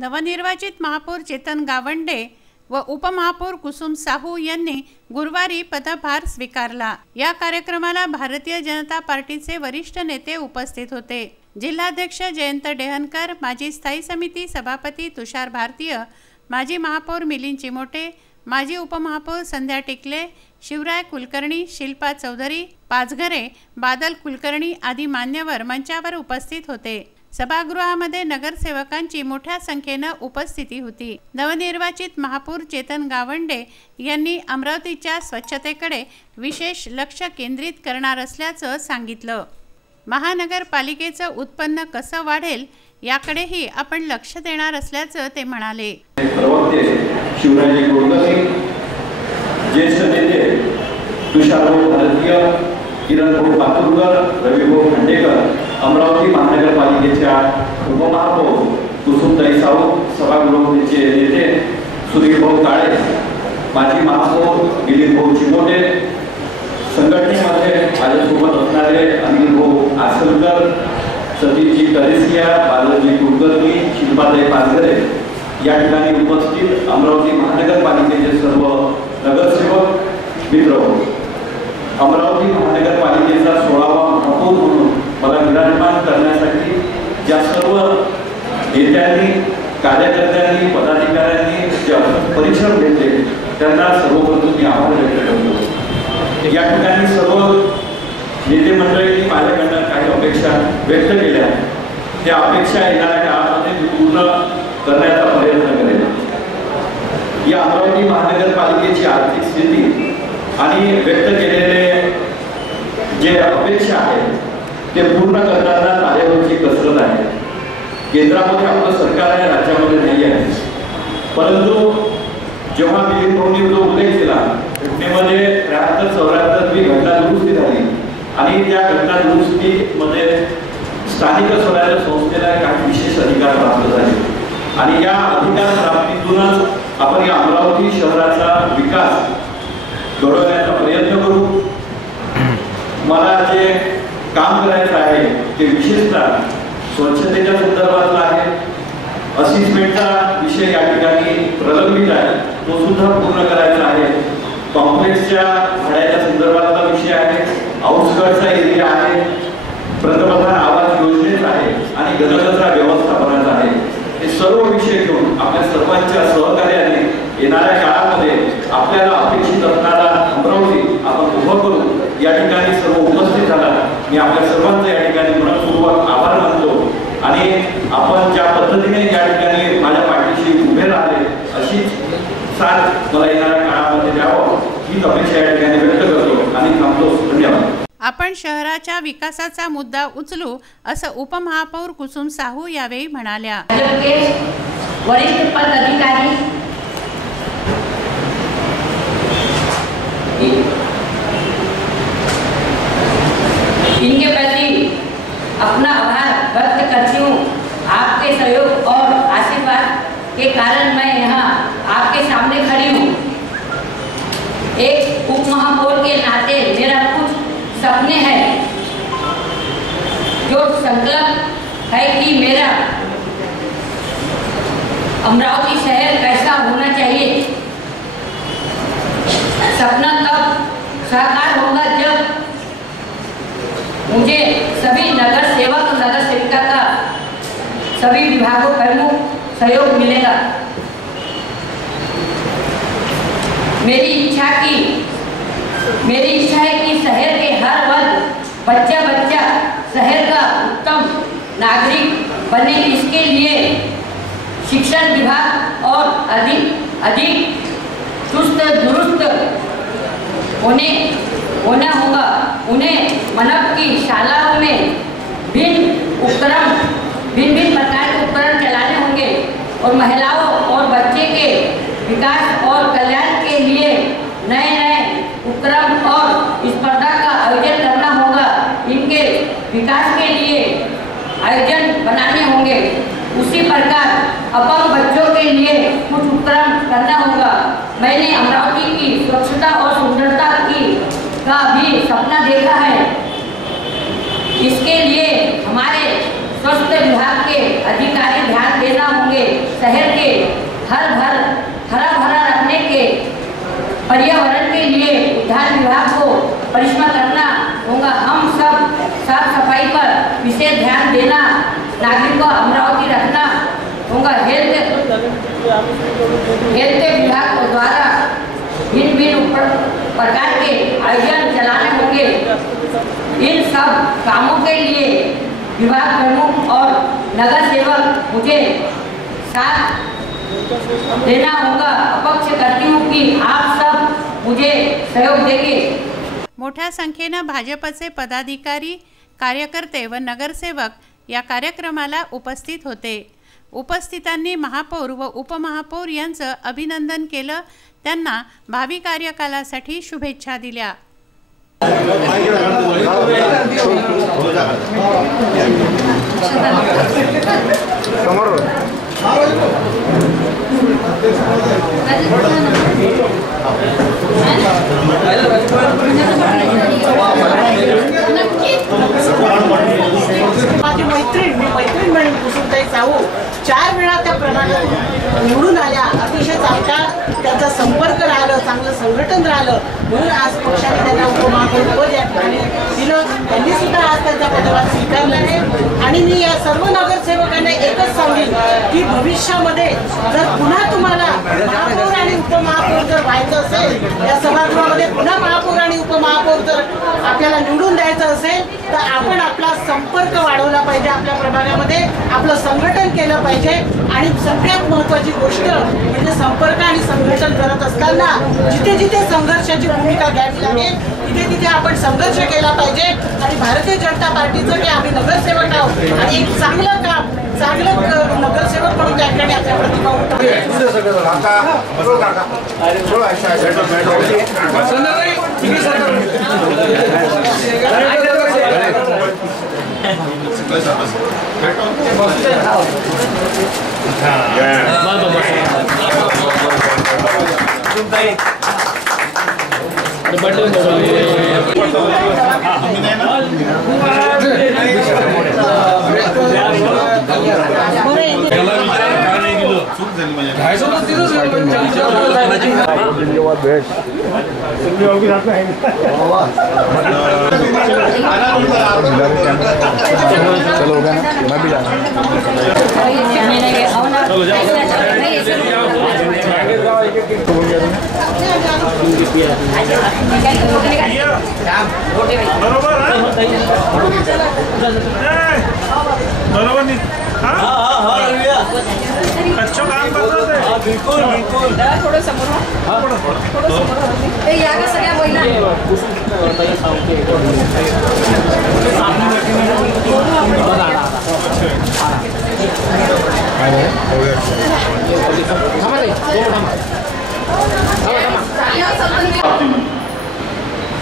नवनिर्वाचित महापौर चेतन गावंडे व उपमहापौर कुसुम साहू यांनी गुरुवारी पदभार स्वीकारला। या कार्यक्रमाला भारतीय जनता पार्टीचे वरिष्ठ नेते उपस्थित होते। जिल्हाध्यक्ष जयंत डेहनकर, माजी स्थायी समिती सभापती तुषार भारतीय, माजी महापौर मिलिंद चिमोटे, माजी उपमहापौर संध्या टिकले, शिवराय कुलकर्णी, शिल्पा चौधरी, पाचघरे, बादल कुलकर्णी आदी मान्यवर मंचावर उपस्थित होते। सभागृहामध्ये नगरसेवकांची मोठ्या संख्येने उपस्थिती होती। नवनिर्वाचित महापौर चेतन गावंडे यांनी अमरावतीच्या स्वच्छतेकडे विशेष लक्ष केंद्रित करणार असल्याचं सांगितलं। महानगरपालिकेचं उत्पन्न कसं वाढेल याकडेही आपण लक्ष देणार असल्याचं ते म्हणाले। शिवराय कुलकर्णी, ज्येष्ठ नेते तुषार भारतीय, किरण पातुरकर, रविभाऊ खांडेकर, अमरावती महानगरपालिकेच्या उपमहापौर कुसुमताई साहू, सभागृहाचे नेते सुधीरभाऊ काळे, माजी महापौर मिलिंदभाऊ चिमोटे, संघटनेमध्ये माझ्यासोबत असणारे अनिलभाऊ आसलकर, सतीशजी करेसिया, बालाजी कुलकर्णी, शिल्पाताई पाचघरे या ठिकाणी उपस्थित अमरावती महानगरपालिकेचे सर्व नगरसेवक मित्र, अमरावती महानगरपालिकेचा 16वा महापौर म्हणून मला विराजमान करण्यासाठी ज्या सर्व नेत्यांनी, कार्यकर्त्यांनी, पदाधिकाऱ्यांनी जे परिश्रम घेतले त्यांना सर्वप्रथम मी आभार व्यक्त करतो। या ठिकाणी सर्व नेते मंडळींनी माझ्याकडून काही अपेक्षा व्यक्त केल्या, त्या अपेक्षा येणाऱ्या काळामध्ये मी पूर्ण करण्याचा प्रयत्न करेन। या अमरावती महानगरपालिकेची आर्थिक स्थिती आणि व्यक्त केलेले जे अपेक्षा आहेत ते पूर्ण करताना तारेवरची कसरत आहे। केंद्रामध्ये आपलं सरकार आहे, राज्यामध्ये नाही आहे, परंतु जेव्हा मिलिंदभाऊंनी जो उल्लेख केला घटनेमध्ये 73-74 घटना दुरुस्ती झाली आणि त्या घटना दुरुस्तीमध्ये स्थानिक स्वराज्य संस्थेला काही विशेष अधिकार प्राप्त झाले आणि या अधिकार प्राप्तीतूनच आपण या अमरावती शहराचा विकास घडवण्याचा प्रयत्न करू। मला जे काम करायचं आहे ते विशेषतः स्वच्छतेच्या संदर्भातला आहे। असिस्टमेंटचा विषय या ठिकाणी प्रलंबित आहे, तो सुद्धा पूर्ण करायचा आहे। कॉम्प्लेक्सच्या भाड्याच्या संदर्भातला विषय आहे, आउटस्कर्टचा एरिया आहे, पंतप्रधान आवास योजनेचा आहे आणि घनकचरा व्यवस्थापनाचा आहे। हे सर्व विषय घेऊन आपल्या सर्वांच्या सहकार्याने येणाऱ्या काळामध्ये आपल्याला अपेक्षित असणारा अमरावती आपण उभं करू। या ठिकाणी सर्व उपस्थित झाला मी आपल्या सर्वांचा या ठिकाणी मनपूर्वक आभार मानतो आणि आपण ज्या पद्धतीने या ठिकाणी माझ्या पाठीशी उभे राहिले अशीच साथ मला येणाऱ्या काळामध्ये द्यावं ही अपेक्षा या ठिकाणी व्यक्त करतो आणि थांबतो। धन्यवाद। आपण शहराच्या विकासाचा मुद्दा उचलू असं उपमहापौर कुसुम साहू यावेळी म्हणाल्या। वरिष्ठ पदाधिकारी इनके प्रति अपना आभार व्यक्त करती हूँ। आपके सहयोग और आशीर्वाद के कारण मैं यहाँ आपके सामने खड़ी हूँ। एक उपमहापौर के नाते मेरा कुछ सपने हैं, जो संकल्प है कि मेरा अमरावती शहर कैसा होना चाहिए। सपना तब साकार होगा जब मुझे सभी नगर सेवक नगर सेविका का सभी विभागों प्रमुख सहयोग मिलेगा। मेरी इच्छा है कि शहर के हर वर्ग बच्चा शहर का उत्तम नागरिक बने। इसके लिए शिक्षण विभाग और अधिक चुस्त दुरुस्त होना होगा। उन्हें मनप की शालाओं में भिन्न प्रकार के उपकरण चलाने होंगे और महिलाओं और बच्चे के विकास और कल्याण के लिए नए उपक्रम और स्पर्धा का आयोजन करना होगा। इनके विकास के लिए आयोजन बनाने होंगे। उसी प्रकार अपंग बच्चों के लिए कुछ उपक्रम करना होगा। मैंने अमरावती की स्वच्छता और सुंदरता का भी सपना देखा है। इसके लिए हमारे स्वास्थ्य विभाग के अधिकारी ध्यान देना होंगे। शहर अमरावती रखना होगा। हेल्थ विभाग द्वारा भिन्न भिन्न प्रकार के आयोजन चलाने होंगे। इन सब कामों के लिए विभाग प्रमुख और नगर सेवक मुझे साथ देना होगा। अपेक्षा करती हूँ कि आप सब मुझे सहयोग देंगे। मोठ्या संख्येने भाजपचे पदाधिकारी, कार्यकर्ते व नगरसेवक या कार्यक्रमाला उपस्थित होते। उपस्थितांनी महापौर व उपमहापौर यांचं अभिनंदन केलं, त्यांना भावी कार्यकालासाठी शुभेच्छा दिल्या। माझी मैत्रीण म्हणून कुसुमताई साहू 4 वेळा त्या प्रमाणात निवडून आल्या। अतिशय चांगला त्यांचा संपर्क राहिलं, चांगलं संघटन राहिलं, म्हणून आज पक्षाने त्यांना उपमहापौर पद या ठिकाणी दिलं। त्यांनी सुद्धा आज त्यांचा पदभार स्वीकारला आहे। आणि मी या सर्व नगरसेवकांना एकच सांगेन की भविष्यामध्ये जर पुन्हा तुम्हाला महापौर आणि उपमहापौर जर व्हायचं असेल, या सभागृहामध्ये पुन्हा महापौर आणि उपमहापौर जर आपल्याला निवडून द्यायचं असेल, तर आपण आपला संपर्क वाढवला पाहिजे, आपल्या प्रभागामध्ये आपलं संघटन केलं पाहिजे। आणि सगळ्यात महत्त्वाची गोष्ट म्हणजे संपर्क आणि संघटन करत असताना जिथे जिथे संघर्षाची भूमिका घ्यावी लागेल तिथे तिथे आपण संघर्ष केला पाहिजे। आणि भारतीय जनता पार्टीचं की आम्ही नगरसेवक आहोत आणि एक चांगलं काम, चांगलं नगरसेवक म्हणून त्या ठिकाणी आपल्या प्रतिभा चलो होगा ना, मैं भी जा रहा बरोबर नहीं। अच्छा काम करतो ते। बिलकुल बिलकुल थोडं समोर थोडं समोर ए या का सगळ्या महिला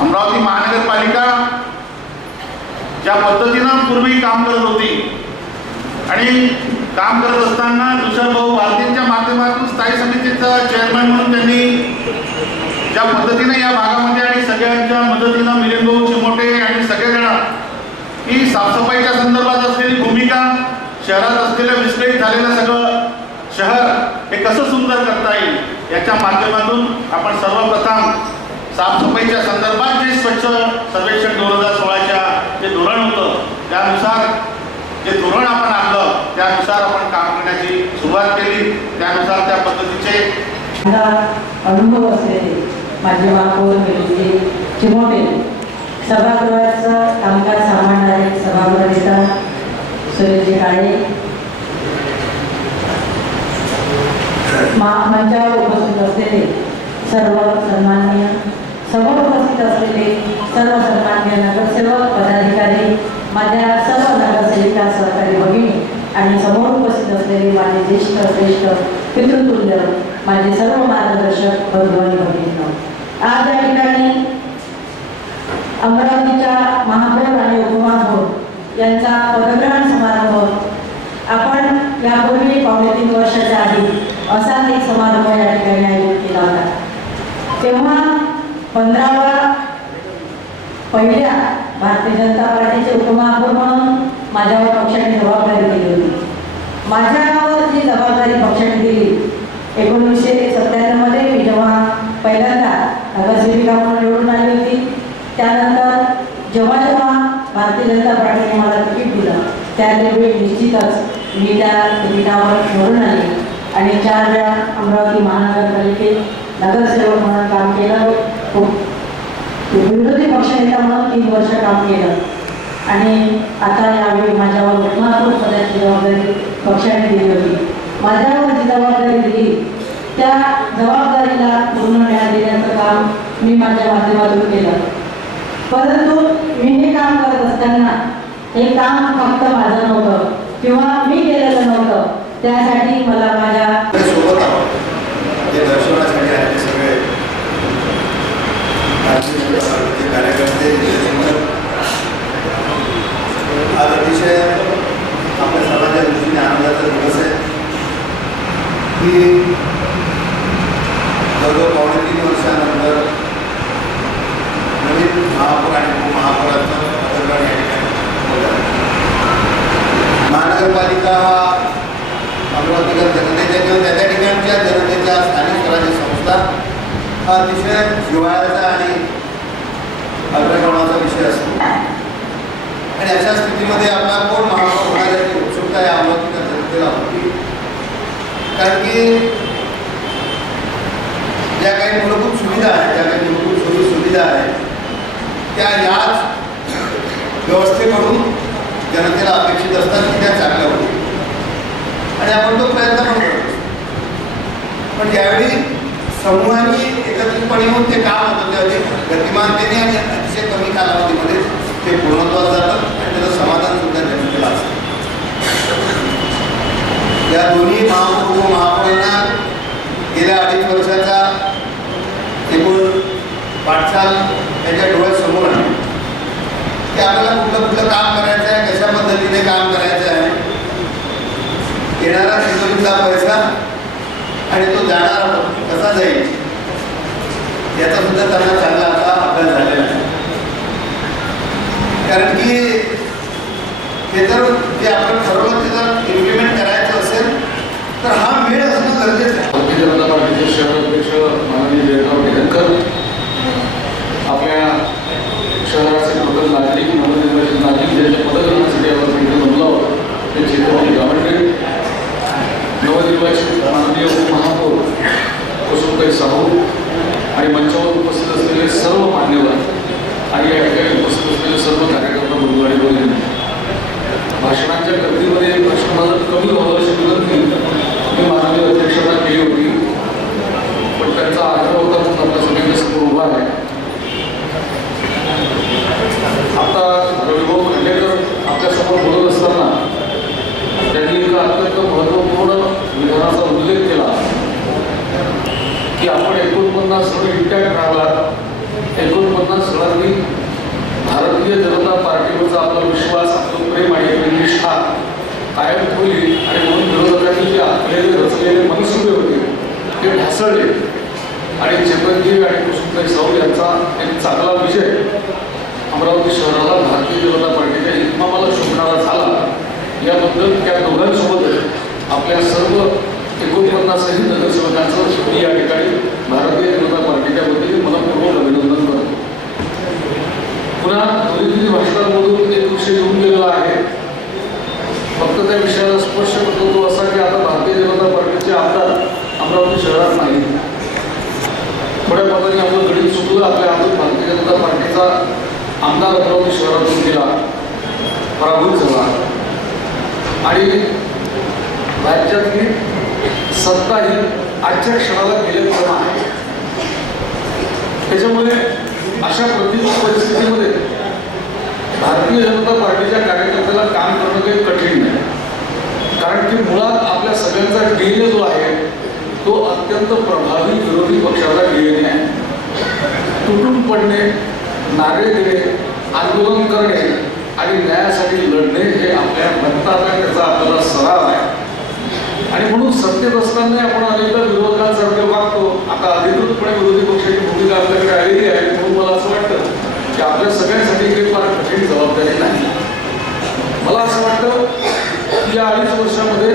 अमरावती महानगरपालिका ज्या पद्धतीनं पूर्वी काम करत होती आणि काम करत असताना दुसर भाऊ भारतीयांच्या माध्यमातून स्थायी समितीचं चेअरमॅन म्हणून त्यांनी ज्या पद्धतीने या भागामध्ये आणि सगळ्यांच्या मदतीनं मिलिंद भाऊ चिमोटे आणि सगळेजण ही साफसफाईच्या संदर्भात असलेली भूमिका, शहरात असलेलं विस्कळीत झालेलं सगळं शहर हे कसं सुंदर करता येईल याच्या माध्यमातून आपण सर्वप्रथम साफसफाईच्या संदर्भात जे स्वच्छ सर्वेक्षण 2016च्या जे धोरण होतं त्यानुसार जे धोरण आपण आणलं त्यानुसार आपण काम करण्याची सुरुवात केली। त्यानुसार त्या पद्धतीचे अनुभव असलेले माझे महापौर मिलिंद चिमोटे, सभागृहाचं कामकाज सांभाळणारे सभागृह नेता सुरेश काळे, मंचावर उपस्थित असलेले सर्व सन्माननीय, समोर उपस्थित असलेले सर्व सन्माननीय नगरसेवक, पदाधिकारी, माझ्या सर्व नगरसेविका, सहकारी भगिनी आणि समोर उपस्थित असलेले माझे ज्येष्ठ पितृतुल्य माझे सर्व मार्गदर्शक बंधू आणि भगिनी, आज या ठिकाणी अमरावतीच्या महापौर आणि उपमहापौर यांचा पदग्रहण समारंभ आपण यापूर्वी 3.5 वर्षाच्या आधी असाच एक समारंभ या ठिकाणी आयोजित केला होता। तेव्हा 15व्या पहिल्या भारतीय जनता पार्टीचे उपमहापौर म्हणून माझ्यावर पक्षाने जबाबदारी दिली होती। माझ्यावर जी जबाबदारी पक्षाने दिली 1997 मध्ये मी जेव्हा पहिल्यांदा नगरसेविका म्हणून निवडून आली होती, त्यानंतर जेव्हा भारतीय जनता पार्टीने मला तिकीट दिलं त्यावेळी निश्चितच मी त्या तिकिटावर निवडून आले आणि 4 वेळा अमरावती महानगरपालिकेत नगरसेवक म्हणून काम केलं. विरोधी पक्षनेता म्हणून 3 वर्ष काम केलं आणि आता यावेळी माझ्यावर उपमहापौर पदाची जबाबदारी पक्षाने दिली होती. माझ्यावर जी जबाबदारी दिली त्या जबाबदारीला पूर्ण न्याय देण्याचं काम मी माझ्या माध्यमातून केलं. परंतु मी हे काम करत असताना हे काम फक्त माझं नव्हतं किंवा मी केलेलं नव्हतं. त्यासाठी मला माझ्या सोबत ते दर्शनासाठी आले सगळे कार्यकर्ते. आज अतिशय आपल्या सर्वांच्या दृष्टीने आनंदाचा दिवस आहे की जवळजवळ 3.5 वर्षानंतर नवीन महापौर आणि उपमहापौराचं पदग्रहण या ठिकाणी होत आहे. महानगरपालिका अमरावतीकर जनतेच्या किंवा त्या ठिकाणच्या जनतेच्या स्थानिक स्वराज्य संस्था हा अतिशय जिव्हाळ्याचा आणि अग्रगमनाचा विषय असतो आणि अशा स्थितीमध्ये आपला कोण महापौर होणार याची उत्सुकता या अमरावतीच्या जनतेला होती. कारण की ज्या काही मूलभूत सुविधा आहेत, ज्या काही मूलभूत सुविधा आहेत त्या याच व्यवस्थेकडून जनतेला अपेक्षित असतात की त्या चांगल्या होतील आणि आपण तो प्रयत्न पण करतो. पण ज्यावेळी समूहांनी एकत्रितपणे येऊन ते काम होतं त्यावेळी गतिमानतेने आणि अतिशय कमी कालावधीमध्ये ते पूर्णत्वास जातं आणि त्याचं समाधान सुद्धा जनतेला असतं. या दोन्ही महापौर उपमहापौरांना गेल्या 2.5 वर्षाचा एकूण वाटचाल त्यांच्या डोळ्यासमोर आहे की आपल्याला कुठलं काम करायचं आहे, कशा पद्धतीने काम करायचं आहे, येणारा तिजोरीतला पैसा आणि तो जाणारा कसा जाईल याचा सुद्धा त्यांना चांगला आता अभ्यास झालेला आहे. कारण की हे जर जे आपण ठरवलं ते जर इम्प्लिमेंट करायचं असेल तर हा वेळ असणं गरजेचं आहे. भारतीय जनता पार्टीचे शहराध्यक्ष माननीय जयराव ढेकरकर, आपल्या शहराचे प्रबल नागरिक नवनिर्वाचित नागरिक ज्यांच्या पदग्रहणासाठी आपण भेट बनलो ते चेतन गावंडे, नवनिर्वाचित माननीय उपमहापौर कुसुमताई साहू आणि मंचावर उपस्थित असलेले सर्व मान्यवर आणि या ठिकाणी उपस्थित असलेले सर्व कार्यकर्ता बंधू आणि भगिनी, भाषणांच्या गर्दीमध्ये एक प्रश्न माझं कमी व्हावं अशी विनंती मी माननीय अध्यक्षांना केली होती, पण त्यांचा आग्रह होता म्हणून आपल्या सगळ्यांच्या समोर उभा आहे. आता रविभाऊ खांडेकर आपल्यासमोर बोलत असताना त्यांनी एका अत्यंत महत्त्वपूर्ण विधानाचा उल्लेख केला की आपण 49 सण इंटॅक्ट राहिला, 49 सणांनी भारतीय जनता पार्टीवरचा आपला विश्वास, आपलं प्रेम आणि निष्ठा कायम ठेवली आणि म्हणून विरोधकांनी जे आखलेले रचलेले मनसुबे होते ते ढासळले आणि चेतनजी आणि कुसुमताई साहू यांचा एक चांगला विजय अमरावती शहराला भारतीय जनता पार्टीच्या इतमामाला शोभणारा झाला. याबद्दल त्या दोघांसोबत आपल्या सर्व 49 नगरसेवकांचं मी या ठिकाणी भारतीय जनता पार्टीच्या वतीने मनपूर्वक अभिनंदन करतो. पुन्हा दोन्ही भाषणांमधून एक विषय येऊन गेलेला आहे, फक्त त्या विषयाला स्पर्श करतो तो असा की आता भारतीय जनता पार्टीचे आमदार अमरावती शहरात नाही. थोड्या प्रमाणे आपलं गणित चुकलं, आपल्या हातून भारतीय जनता पार्टीचा आमदार अमरावती शहरातून गेला, पराभूत झाला आणि राज्यातली सत्ता ही आजच्या क्षणाला गेल्याप्रमाणे आहे. त्याच्यामुळे अशा परिस्थितीमध्ये भारतीय जनता पार्टीच्या कार्यकर्त्याला काम करणं काही कठीण नाही, कारण की मुळात आपल्या सगळ्यांचा DNA जो आहे तो अत्यंत प्रभावी विरोधी पक्षाचा DNA आहे. तुटून पडणे, नारे देणे, आंदोलन करणे आणि न्यायासाठी लढणे हे आपल्या रक्तात आहे, त्याचा आपल्याला सराव आहे आणि म्हणून सत्तेत असताना आपण अनेकदा विरोधकांसारखे वागतो. आता अधिकृतपणे विरोधी पक्षाची भूमिका आपल्याकडे आलेली आहे म्हणून मला असं वाटतं की आपल्या सगळ्यांसाठी काही फार कठीण जबाबदारी नाही. मला असं वाटतं की या 2.5 वर्षामध्ये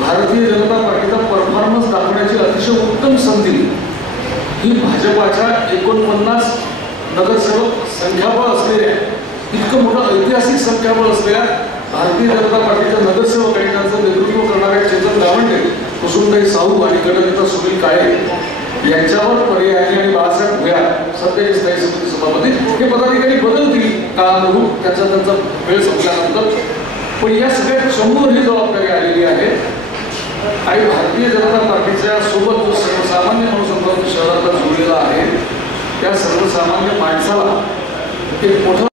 भारतीय जनता पार्टीचा परफॉर्मन्स दाखवण्याची अतिशय उत्तम संधी ही भाजपाच्या 49 नगरसेवक संख्याबळ असलेल्या, इतकं मोठं ऐतिहासिक संख्याबळ असलेल्या भारतीय जनता पार्टीच्या नगरसेवक आणि त्यांचं नेतृत्व करणारे चेतन गावंडे, कुसुमताई साहू आणि गटनेता सुनील काळे यांच्यावर पर्यायाने आणि बाळासाहेब भुया सध्याचे स्थायी समिती सभापती हे पदाधिकारी बदलतील काळानुरूप त्यांचा वेळ संपल्यानंतर. पण या सगळ्या समोर ही जबाबदारी आलेली आहे आणि भारतीय जनता पार्टीच्या सोबत जो सर्वसामान्य माणूस अमरावती शहराला जोडलेला आहे त्या सर्वसामान्य माणसाला एक मोठं